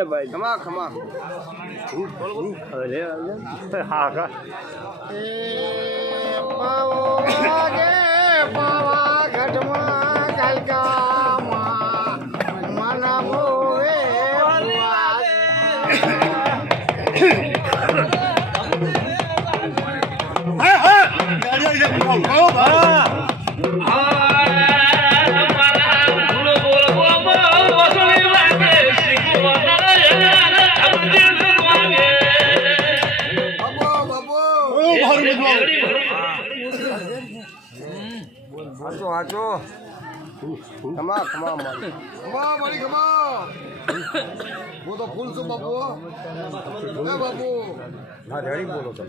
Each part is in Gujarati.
અરે ભાઈ ખમા ખમા અરે હા કા પાવા ઘટમાં કાલકામાં મના મોવે હાચો હાચો ખમા ખમા મારી ખમા મારી ખમા वो तो फूल से बाबू ए बाबू हां रेडी बोलो तुम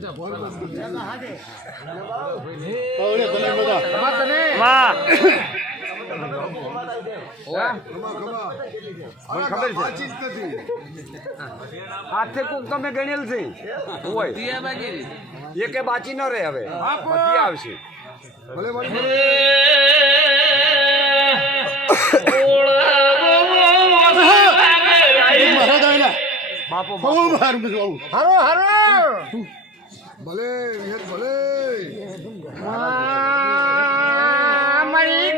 ઓલે તને બધા માં તને માં ઓય ખમા ખમા મને ખબર છે આ ચીજ નથી હાથે કોક તમે ગણેલ છે ઓય દિયા બાકી એકે બાકી ન રહે હવે બધી આવશે ભલે મારી બાપો હારો હારો ભલે વિહત ભલે મારી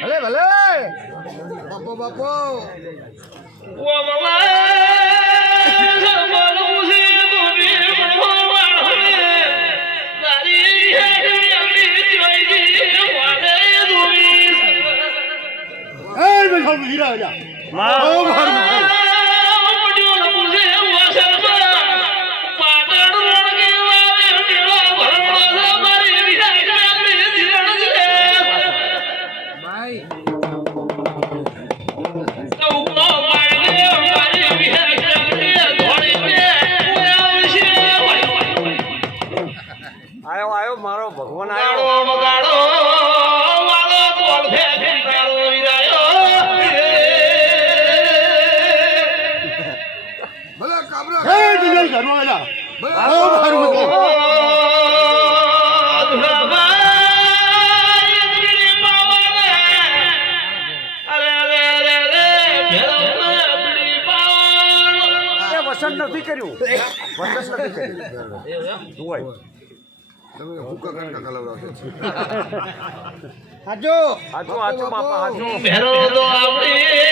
ભલે ભલે બાપો બાપો આયો આયો મારો ભગવાન આયો ભલે કાબરા વસન નથી કર્યું વસન નથી કર્યું હોય તમે હુક્કા કાકા કલાવડા હાજો હાચો હાચો બાપા હાચો ભેરો તો આપણી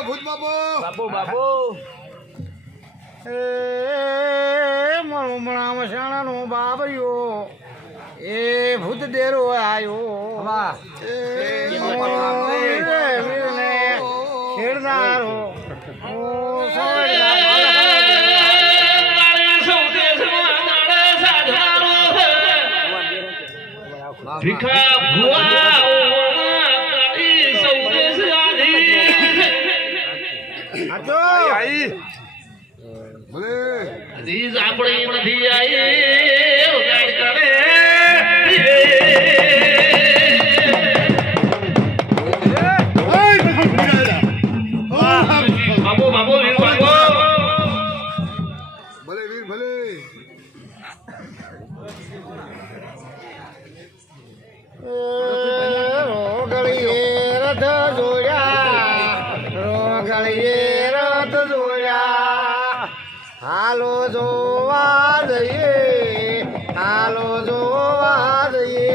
ભૂત બાપો બાપુ બાપુ એ મારો મણા મસાણાનો બાબરિયો એ ભૂત ડેરો આયો વાહ ખેડનારો ભીખા ભુવા આઈ ભલે દીજ આપણી નથી આઈ ઉગાડ કરે બાબુ બાબુ વીર બાબુ ભલે વીર ભલે રોગળીએ રથ જોયા હાલો જોવા જઈએ હાલો જોવા જઈએ